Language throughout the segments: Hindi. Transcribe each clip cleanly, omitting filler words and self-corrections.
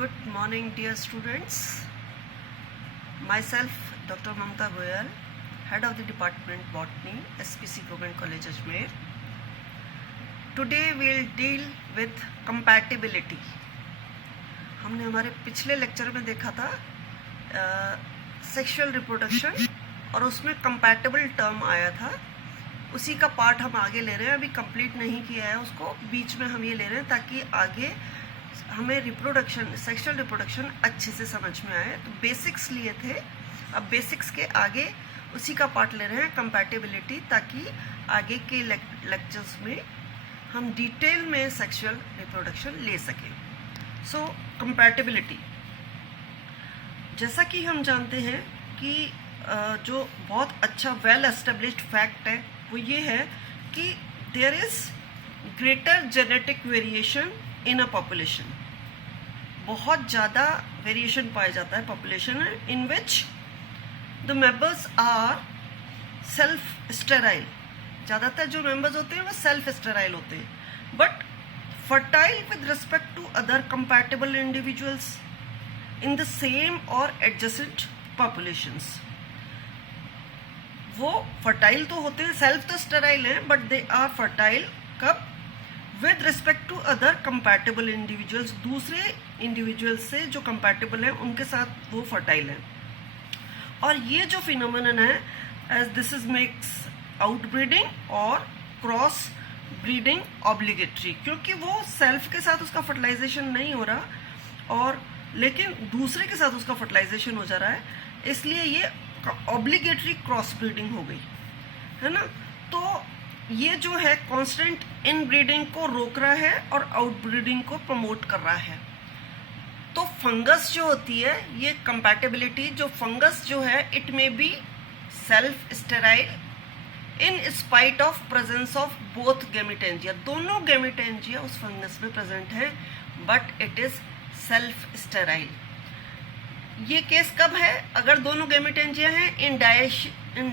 Good morning, dear students. Myself, Dr. Mamta Goyal, Head of the Department Botany, SPC Government College Ajmer. Today we'll deal with compatibility. हमने हमारे पिछले लेक्चर में देखा था सेक्सुअल रिप्रोडक्शन और उसमें कंपैटिबल टर्म आया था. उसी का पार्ट हम आगे ले रहे हैं. अभी कंप्लीट नहीं किया है उसको, बीच में हम ये ले रहे हैं ताकि आगे हमें रिप्रोडक्शन, सेक्सुअल रिप्रोडक्शन अच्छे से समझ में आए. तो बेसिक्स लिए थे, अब बेसिक्स के आगे उसी का पार्ट ले रहे हैं, कंपैटिबिलिटी, ताकि आगे के लेक्चर्स में हम डिटेल में सेक्सुअल रिप्रोडक्शन ले सकें. सो कंपैटिबिलिटी, जैसा कि हम जानते हैं कि जो बहुत अच्छा वेल एस्टेब्लिश्ड फैक्ट है वो ये है कि there is greater genetic variation in a population. बहुत ज़्यादा वेरिएशन पाया जाता है पॉपुलेशन में, in which the members are self sterile. ज़्यादातर जो मेंबर्स होते हैं वो सेल्फ स्टेराइल होते हैं, but fertile with respect to other compatible individuals in the same और एडजेसेंट पॉपुलेशंस. वो फर्टाइल तो होते हैं, सेल्फ तो स्टेराइल हैं, बट दे आर फर्टाइल कब? With respect to other compatible individuals. दूसरे इंडिविजुअल्स से जो कंपैटिबल हैं उनके साथ वो फर्टाइल हैं. और ये जो फिनोमेनन है, as this is makes outbreeding और क्रॉस ब्रीडिंग ऑब्लिगेटरी, क्योंकि वो सेल्फ के साथ उसका फर्टिलाइजेशन नहीं हो रहा और लेकिन दूसरे के साथ उसका फर्टिलाइजेशन हो जा रहा है, इसलिए ये ऑब्लिगेटरी क्रॉस ब्रीडिंग हो गई है ना. तो ये जो है कांस्टेंट इन ब्रीडिंग को रोक रहा है और आउट ब्रीडिंग को प्रमोट कर रहा है. तो फंगस जो होती है, ये कंपैटिबिलिटी, जो फंगस जो है, it may be self sterile in spite of presence of both gametangia. दोनों गैमेटेंजिया उस फंगस में प्रेजेंट है, but it is self sterile. ये केस कब है? अगर दोनों गैमेटेंजिया हैं इन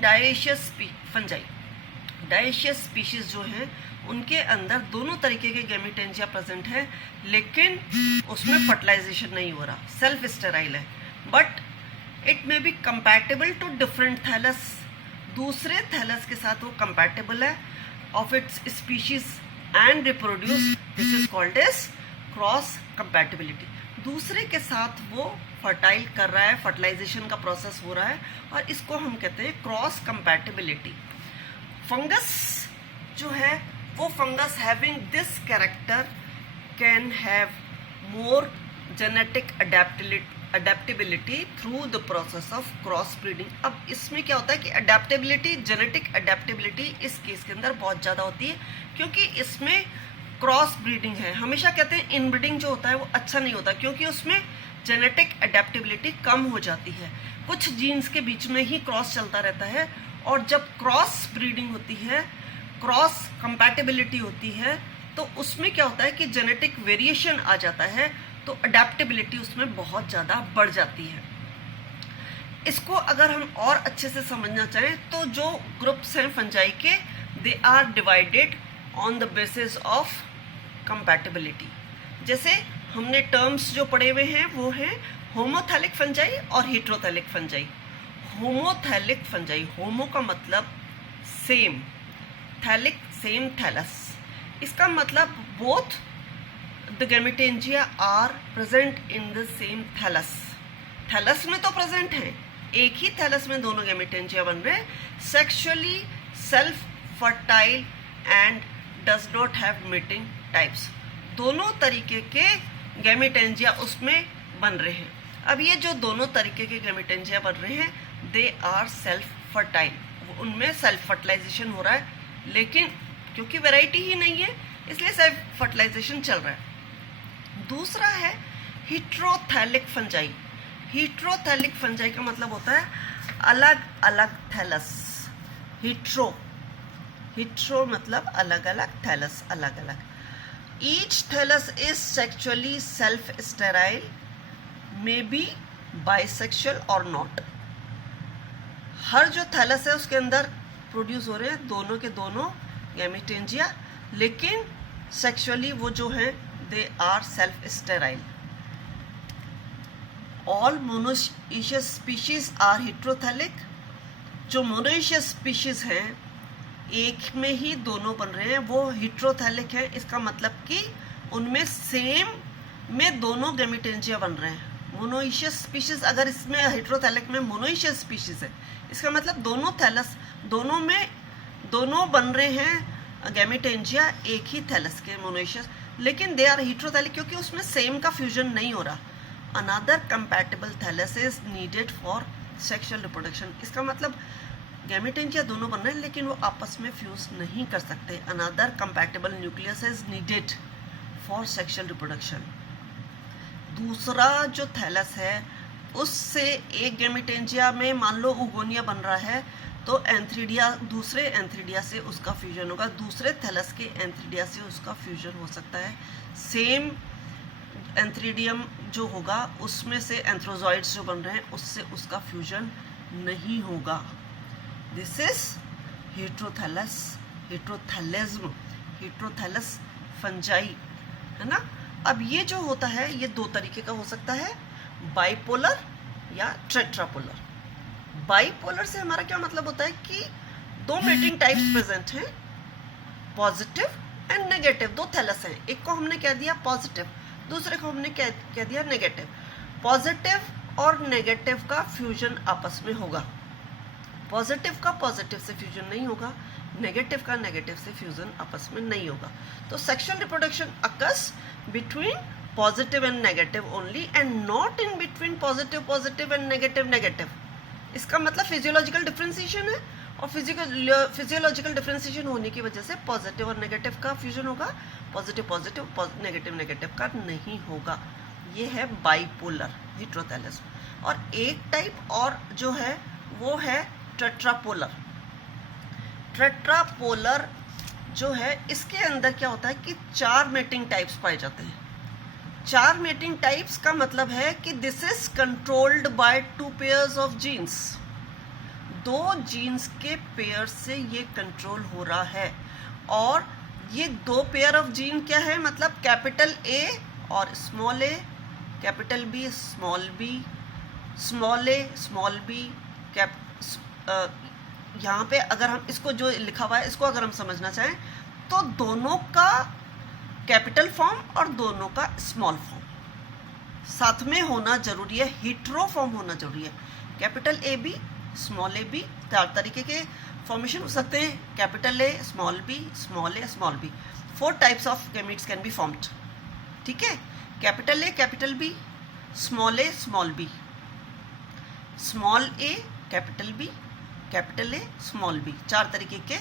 डायेशियस फंजाई. डायेशियस स्पीशीज जो हैं उनके अंदर दोनों तरीके के गैमेटेंजिया प्रेजेंट है, लेकिन उसमें फर्टिलाइजेशन नहीं हो रहा, सेल्फ स्टेराइल है, but it may be compatible to different thallus. दूसरे थैलस के साथ वो कंपैटिबल है of its species and reproduce. This is called as cross compatibility. दूसरे के साथ वो फर्टाइल कर रहा है, फर्टिलाइजेशन का प्रोसेस हो रहा है, और इसको हम कहते हैं क्रॉस कंपैटिबिलिटी. फंगस जो है वो fungus having this character can have more genetic adaptability through the process of cross breeding. अब इसमें क्या होता है कि अडेप्टेबिलिटी, जेनेटिक अडेप्टेबिलिटी इस केस के अंदर बहुत ज़्यादा होती है, क्योंकि इसमें क्रॉस ब्रीडिंग है. हमेशा कहते हैं इनब्रीडिंग जो होता है वो अच्छा नहीं होता, क्योंकि उसमें जेनेटिक अडेप्टेबिलिटी कम हो जाती है. कुछ जीन्स के बीच में ही क्रॉस चलता रहता है, और जब क्रॉस ब्रीडिंग होती है, क्रॉस कंपैटिबिलिटी होती है, तो उसमें क्या होता है कि जेनेटिक वेरिएशन आ जाता है, तो अडेप्टेबिलिटी उसमें बहुत ज़्यादा बढ़ जाती है. इसको अगर हम और अच्छे से समझना चाहें तो जो ग्रुप्स हैं फंजाई के, they are divided on the basis of compatibility. जैसे हमने टर्म्स जो पढ़े हुए हैं वो हैं होमोथैलिक फंजाई और heterothallic fungi. Homothallic fungi, homo का मतलब सेम, थैलिक सेम थैलस. इसका मतलब both the gametangia are present in the same thallus. Thallus में तो प्रेजेंट है, एक ही थैलस में दोनों गैमेटेंजिया बन रहे हैं, sexually self fertile and does not have mating types. दोनों तरीके के गैमेटेंजिया उसमें बन रहे हैं. अब ये जो दोनों तरीके के गैमेटेंजिया बन रहे हैं, दे आर सेल्फ फर्टाइल. उनमें सेल्फ फर्टिलाइजेशन हो रहा है, लेकिन क्योंकि वैरायटी ही नहीं है इसलिए सेल्फ फर्टिलाइजेशन चल रहा है. दूसरा है हेट्रोथैलिक फंजाई. हेट्रोथैलिक फंजाई का मतलब होता है अलग अलग थैलस. हेट्रो मतलब अलग अलग, थैलस अलग अलग. Each thallus is sexually self sterile, may be bisexual और नॉट. हर जो थैलस है उसके अंदर प्रोड्यूस हो रहे हैं दोनों के दोनों गैमेटेंजिया, लेकिन सेक्सुअली वो जो हैं they are self sterile. All monoecious species are heterothallic. जो मोनोइशियस स्पीशीज हैं एक में ही दोनों बन रहे हैं वो हेट्रोथैलिक है। इसका मतलब कि उनमें सेम में दोनों गैमेटेंजिया बन रहे हैं। मोनोइशियस स्पीशीज अगर इसमें हेट्रोथैलिक में मोनोइशियस स्पीशीज है, इसका मतलब दोनों थैलस दोनों बन रहे हैं गैमेटेंजिया एक ही थैलस के मोनोइशियस, लेकिन दे आर हेट्रोथैलिक क्योंकि उसमें सेम का फ्यूजन नहीं हो रहा। Another compatible thallus is needed for sexual reproduction. इसका मतलब गैमेटेंजिया दोनों बन रहे हैं लेकिन वो आपस में फ्यूज नहीं कर सकते। Another compatible nucleus is needed for sexual reproduction. दूसरा जो थैलस है उससे एक गैमेटेंजिया में मान लो उगोनिया बन रहा है तो एंथ्रीडिया दूसरे एंथ्रीडिया से उसका फ्यूजन होगा, दूसरे थैलस के एंथ्रीडिया से उसका फ्यूजन हो सकता है। सेम एंथ्रीडियम जो होगा उसमें से एंथ्रोजॉइड्स जो बन रहे हैं उससे उसका फ्यूजन नहीं होगा। दिस इज हेट्रोथैलस, हेट्रोथैलिज्म, हेट्रोथैलस फंजाई, है ना। अब ये जो होता है ये दो तरीके का हो सकता है, बाइपोलर या टेट्रापोलर। बाइपोलर से हमारा क्या मतलब होता है कि दो मेटिंग टाइप्स प्रेजेंट हैं, पॉजिटिव एंड नेगेटिव। दो थैलस हैं, एक को हमने कह दिया पॉजिटिव, दूसरे को हमने कह दिया नेगेटिव। पॉजिटिव और नेगेटिव का फ्यूजन आपस में होगा। पॉजिटिव का पॉजिटिव से फ्यूजन नहीं होगा, नेगेटिव का नेगेटिव से फ्यूजन आपस में नहीं होगा। तो sexual reproduction occurs between positive and negative only and not in between positive and negative. इसका मतलब फिजियोलॉजिकल डिफरेंशिएशन है और फिजियोलॉजिकल डिफरेंशिएशन होने की वजह से पॉजिटिव और नेगेटिव का फ्यूजन होगा, पॉजिटिव नेगेटिव का नहीं होगा। ये है बाइपोलर हेट्रोथैलिज्म। और एक टाइप और जो है वो है टेट्रापोलर। टेट्रापोलर जो है इसके अंदर क्या होता है कि 4 मेटिंग टाइप्स पाए जाते हैं। 4 मेटिंग टाइप्स का मतलब है कि this is controlled by 2 pairs of genes. 2 genes के पेयर से ये कंट्रोल हो रहा है। और ये 2 पेयर ऑफ जीन क्या है, मतलब कैपिटल ए और small A, capital B small B, small A small B, यहाँ पे अगर हम इसको जो लिखा हुआ है इसको अगर हम समझना चाहें तो दोनों का कैपिटल फॉर्म और दोनों का स्मॉल फॉर्म साथ में होना जरूरी है, हेट्रो फॉर्म होना जरूरी है। Capital A B small A B 4 तरीके के फॉर्मेशन हो सकते हैं, capital A small B small A small B. 4 types of gametes can be formed, ठीक है। Capital A capital B, small A small B, small A capital B, capital A small B, 4 तरीके के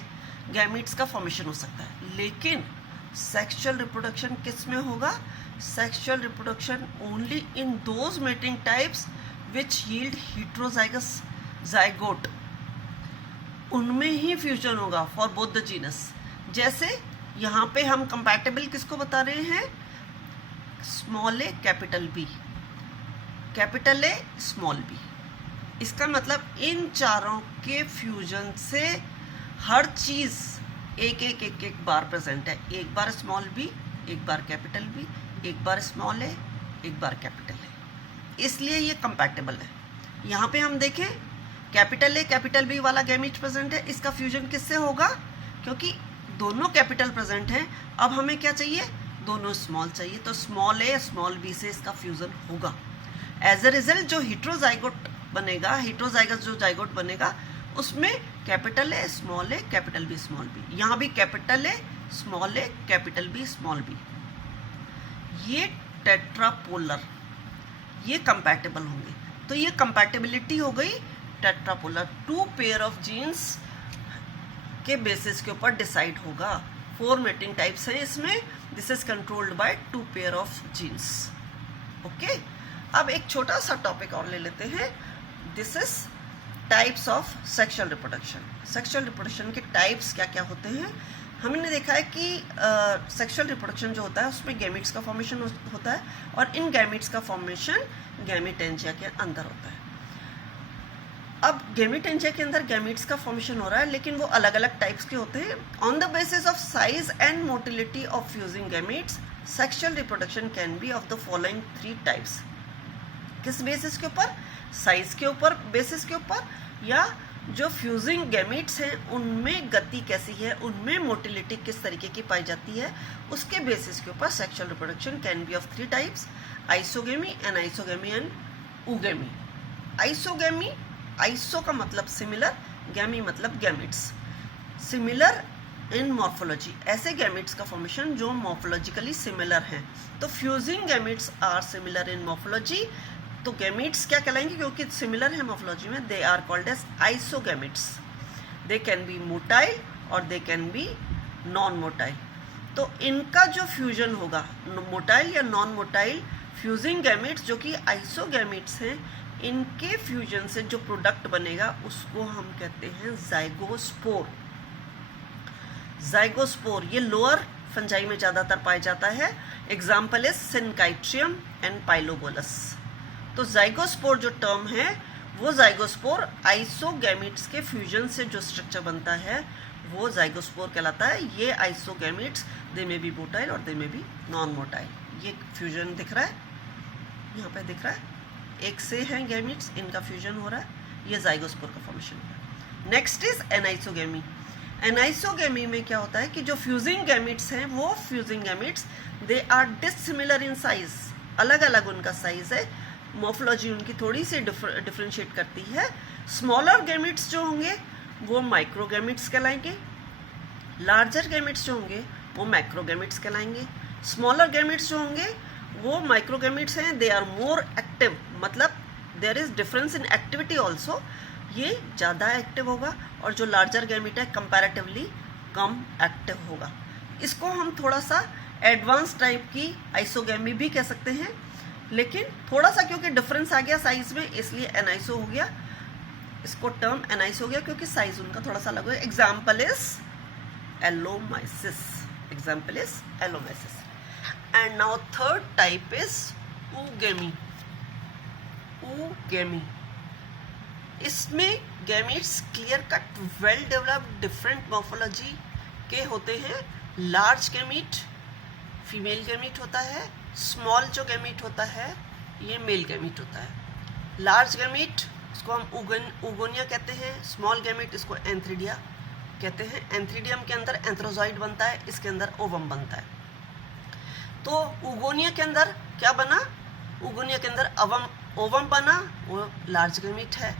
गैमीट्स का फॉर्मेशन हो सकता है। लेकिन सेक्सुअल रिप्रोडक्शन किस में होगा? Sexual reproduction only in those mating types which yield heterozygous zygote, उनमें ही फ्यूजन होगा फॉर बोथ द जीनस। जैसे यहाँ पे हम कंपैटिबल किसको बता रहे हैं, small A capital B, capital A small B. इसका मतलब इन चारों के फ्यूजन से हर चीज़ एक बार प्रेजेंट है। एक बार स्मॉल बी, एक बार कैपिटल बी, एक बार स्मॉल ए, एक बार कैपिटल ए, इसलिए ये कंपैटिबल है। यहाँ पे हम देखें कैपिटल ए कैपिटल बी वाला गैमीट प्रेजेंट है, इसका फ्यूजन किससे होगा? क्योंकि दोनों कैपिटल प्रेजेंट हैं। अब हमें क्या चाहिए? दोनों स्मॉल चाहिए, तो स्मॉल ए स्मॉल बी से इसका फ्यूजन होगा। एज अ रिजल्ट जो हेट्रोजाइगोट बनेगा, हेट्रोजाइगस जो जाइगोट बनेगा उसमें capital A capital B small B, यहाँ भी capital A capital B small B. ये टेट्रापोलर, ये कंपैटिबल होंगे। तो ये कंपैटिबिलिटी हो गई टेट्रापोलर। 2 पेयर ऑफ जीन्स के बेसिस के ऊपर डिसाइड होगा। 4 मेटिंग टाइप्स हैं इसमें, this is controlled by 2 pair of genes. Okay, अब एक छोटा सा टॉपिक और ले लेते हैं। This is types of sexual reproduction. Sexual reproduction के टाइप्स क्या क्या होते हैं? हमने देखा है कि सेक्सुअल रिप्रोडक्शन जो होता है उसमें गैमीट्स का फॉर्मेशन होता है और इन गैमीट्स का फॉर्मेशन गैमीटेंजिया के अंदर होता है। अब गैमीटेंजिया के अंदर गैमीट्स का फॉर्मेशन हो रहा है, लेकिन वो अलग अलग टाइप्स के होते हैं। On the basis of size and motility of fusing gametes, sexual reproduction can be of the following 3 types. किस बेसिस के ऊपर? साइज के ऊपर, बेसिस के ऊपर, या जो फ्यूजिंग गैमीट्स हैं उनमें गति कैसी है, उनमें मोटिलिटी किस तरीके की पाई जाती है, उसके बेसिस के ऊपर sexual reproduction can be of 3 types, isogamy, anisogamy and oogamy. Isogamy, iso का मतलब सिमिलर, गैमी मतलब गैमिट्स, सिमिलर इन मॉर्फोलॉजी, ऐसे गैमिट्स का फॉर्मेशन जो मॉर्फोलॉजिकली सिमिलर हैं। तो fusing gametes are similar in morphology, तो गैमिट्स क्या कहलाएंगे क्योंकि सिमिलर है मॉर्फोलॉजी में, they are called as isogametes. They can be motile और they can be non motile. तो इनका जो फ्यूजन होगा, मोटाइल या नॉन मोटाइल फ्यूजिंग गैमिट्स जो कि आइसोगैमिट्स हैं, इनके फ्यूजन से जो प्रोडक्ट बनेगा उसको हम कहते हैं जाइगोस्पोर। जाइगोस्पोर ये लोअर फंजाई में ज़्यादातर पाया जाता है। Example is Synchytrium and Pilobolus. तो जाइगोस्पोर जो टर्म है वो जाइगोस्पोर आइसोगैमिट्स के फ्यूजन से जो स्ट्रक्चर बनता है वो जाइगोस्पोर कहलाता है। ये आइसोगैमिट्स दे में बी मोटाइल और दे में बी नॉन मोटाइल। ये फ्यूजन दिख रहा है, यहाँ पे दिख रहा है, एक से हैं गैमिट्स, इनका फ्यूजन हो रहा है, ये जाइगोस्पोर का फॉर्मेशन है। Next is anisogamy. एनाइसोगेमी में क्या होता है कि जो फ्यूजिंग गैमिट्स हैं वो fusing gametes they are dissimilar in size, अलग अलग उनका साइज है, मॉर्फोलॉजी उनकी थोड़ी सी डिफरेंशिएट करती है। स्मॉलर गैमिट्स जो होंगे वो माइक्रोगैमिट्स कहलाएंगे, लार्जर गैमिट्स जो होंगे वो मैक्रोगैमिट्स कहलाएंगे। स्मॉलर गैमिट्स जो होंगे वो माइक्रोगैमिट्स हैं, दे आर मोर एक्टिव, मतलब there is difference in activity also, ये ज़्यादा एक्टिव होगा, और जो लार्जर गैमिट है कंपैरेटिवली कम एक्टिव होगा। इसको हम थोड़ा सा एडवांस टाइप की आइसोगेमी भी कह सकते हैं, लेकिन थोड़ा सा क्योंकि डिफरेंस आ गया साइज में इसलिए एनाइसो हो गया, इसको टर्म एनाइसो हो गया क्योंकि साइज उनका थोड़ा सा अलग है। Example is Allomyces, example is Allomyces. And now third type is oogamie। oogamie, इसमें gametes clear cut well developed different morphology के होते हैं। लार्ज गैमिट फीमेल गैमिट होता है, स्मॉल जो गैमिट होता है ये मेल गैमिट होता है। लार्ज गैमिट इसको हम ऊगोनिया कहते हैं, स्मॉल गैमिट इसको एंथ्रीडिया कहते हैं। एंथ्रीडियम के अंदर एंथ्रोजॉइड बनता है, इसके अंदर ओवम बनता है। तो ऊगोनिया के अंदर क्या बना, ऊगोनिया के अंदर ओवम बना, वो लार्ज गैमिट है।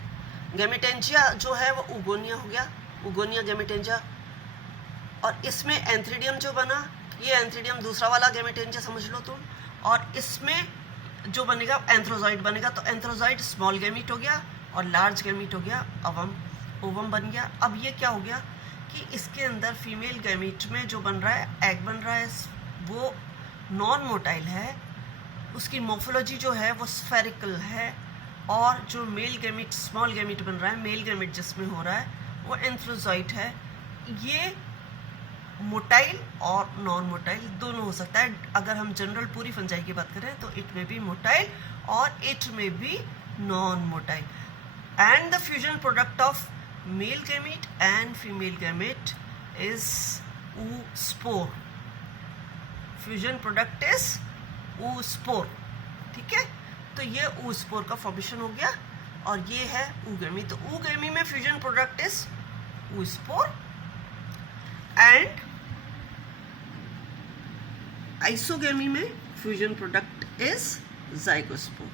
गैमिटेंजिया जो है वो ऊगोनिया हो गया, ऊगोनिया गैमिटेंजिया। और इसमें एंथ्रीडियम जो बना, ये एंथ्रीडियम दूसरा वाला गैमिटेंजिया समझ लो तुम। और इसमें जो बनेगा एंथ्रोजॉइड बनेगा, तो एंथ्रोजॉइड स्मॉल गैमिट हो गया और लार्ज गैमिट हो गया ओवम बन गया। अब ये क्या हो गया कि इसके अंदर फीमेल गैमिट में जो बन रहा है, एग बन रहा है, वो नॉन मोटाइल है, उसकी मॉर्फोलॉजी जो है वो स्फेरिकल है। और जो मेल गैमिट स्मॉल गैमिट बन रहा है, मेल गैमिट जिसमें हो रहा है वो एंथ्रोजॉइड है। ये मोटाइल और नॉन मोटाइल दोनों हो सकता है। अगर हम जनरल पूरी फंजाई की बात करें तो इट में बी मोटाइल और it may be non motile. And the fusion product of male gamete and female gamete is oospore। Fusion product is oospore, ठीक है। तो ये oospore का फॉर्मेशन हो गया और ये है oogamie। तो oogamie में fusion product is oospore and isogamy में fusion product is zygospore.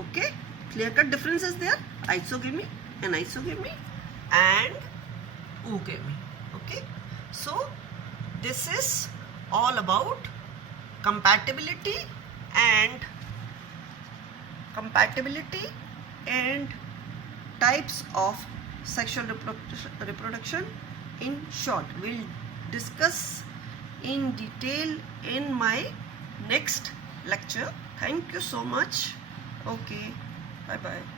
Okay, clear cut difference is there, isogamy, anisogamy and oogamie। Okay, so this is all about compatibility and types of sexual reproduction. In short, we'll discuss in detail in my next lecture. Thank you so much. Okay, bye bye.